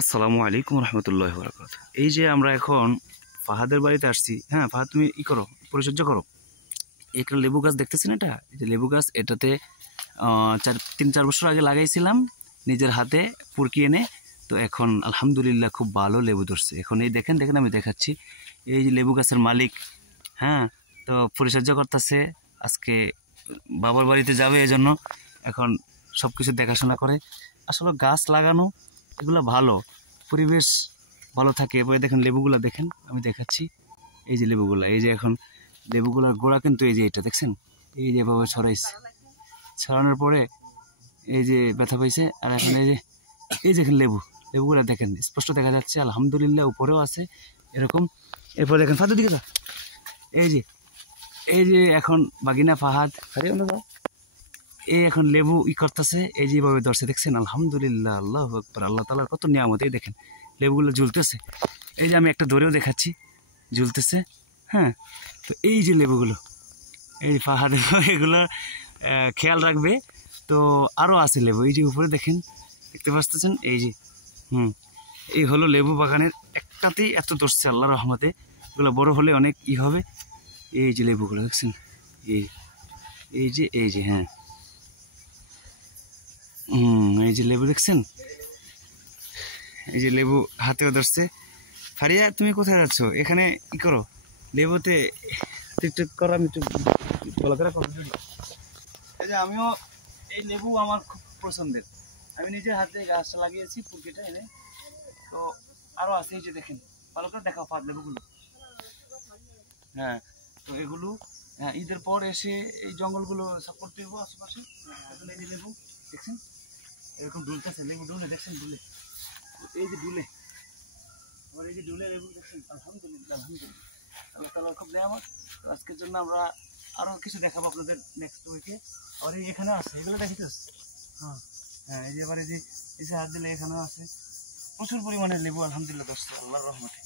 আসসালামু আলাইকুম রহমতুল্লাহ বরকাত। এই যে আমরা এখন ফাহাদের বাড়িতে আসছি। হ্যাঁ ফাহাদ, তুমি করো, পরিচর্যা করো। একটা লেবু গাছ দেখতেছেন, এটা এই যে লেবু গাছ, এটাতে 3-4 বছর আগে লাগাইছিলাম নিজের হাতে পুরকি এনে। তো এখন আলহামদুলিল্লাহ খুব ভালো লেবু ধরছে। এখন এই দেখেন দেখেন আমি দেখাচ্ছি, এই যে লেবু গাছের মালিক, হ্যাঁ, তো পরিচর্যা করতেছে। আজকে বাবার বাড়িতে যাবে, এজন্য এখন সব কিছু দেখাশোনা করে। আসলে গাছ লাগানো এগুলো ভালো, পরিবেশ ভালো থাকে। এরপরে দেখেন লেবুগুলা দেখেন, আমি দেখাচ্ছি। এই যে লেবুগুলা, এই যে এখন লেবুগুলার গোড়া কিন্তু এই যে এটা দেখছেন, এই যে এভাবে ছড়াইছে, ছড়ানোর পরে এই যে ব্যথা পাইছে। আর এখন এই যে লেবুগুলা দেখেন স্পষ্ট দেখা যাচ্ছে আলহামদুলিল্লাহ, উপরেও আছে এরকম। এরপর দেখেন ফাদুর দিকে যা, এই যে এখন বাগিনা ফাহাদ এই এখন লেবু করতেছে, এই যেভাবে ধরছে দেখছেন আলহামদুলিল্লাহ। আল্লাহু আকবার, আল্লাহ তাআলার কত নিয়ামত। এই দেখেন লেবুগুলো ঝুলতেছে, এই যে আমি একটা ধরেও দেখাচ্ছি, ঝুলতেছে। হ্যাঁ, তো এই যে লেবুগুলো, এই ফাহাদ এগুলো খেয়াল রাখবে। তো আরও আছে লেবু, এই যে উপরে দেখেন, দেখতে পাচ্ছেন, এই যে এই হলো লেবু বাগানের একটাতেই এত ধরছে আল্লাহর রহমতে। এগুলো বড় হলে অনেক হবে। এই যে লেবুগুলো দেখছেন, এই যে হ্যাঁ, এই যে লেবু দেখছেন, এই যে লেবু হাতেও ধরছে। ফারিয়া, তুমি কোথায় যাচ্ছ? এখানে করো, লেবুতে টিকটক করো। আমি একটু ভালো করে করো। এই যে আমিও এই লেবু আমার খুব পছন্দের, আমি নিজের হাতে গাছ লাগিয়েছি পুরকিটা এনে। তো আরো আছে, এই যে দেখেন, ভালো করে দেখাও ফাদ লেবুগুলো। হ্যাঁ, তো এগুলো ঈদের পর এসে এই জঙ্গলগুলো সব করতে হইব আশেপাশে। এই যে লেবু দেখছেন এরকম ডুলতেছে, লেবু ডুলে দেখছেন, ডুলে এই যে ডুলে, আবার এই যে ডুলে লেবু দেখছেন। আলহামদুলিল্লাহ আলহামদুলিল্লাহ, আল্লাহ তাআলার খুব নিয়ামত। তো আজকের জন্য আমরা আরো কিছু দেখাবো আপনাদের নেক্সট উইকে। আর এখানে আছে, এগুলো দেখিতেছ। হ্যাঁ, এই যে আবার এই যে হাত দিলে এখানেও আছে প্রচুর পরিমাণে লেবু আলহামদুলিল্লাহ ধরছে আল্লাহর রহমতে।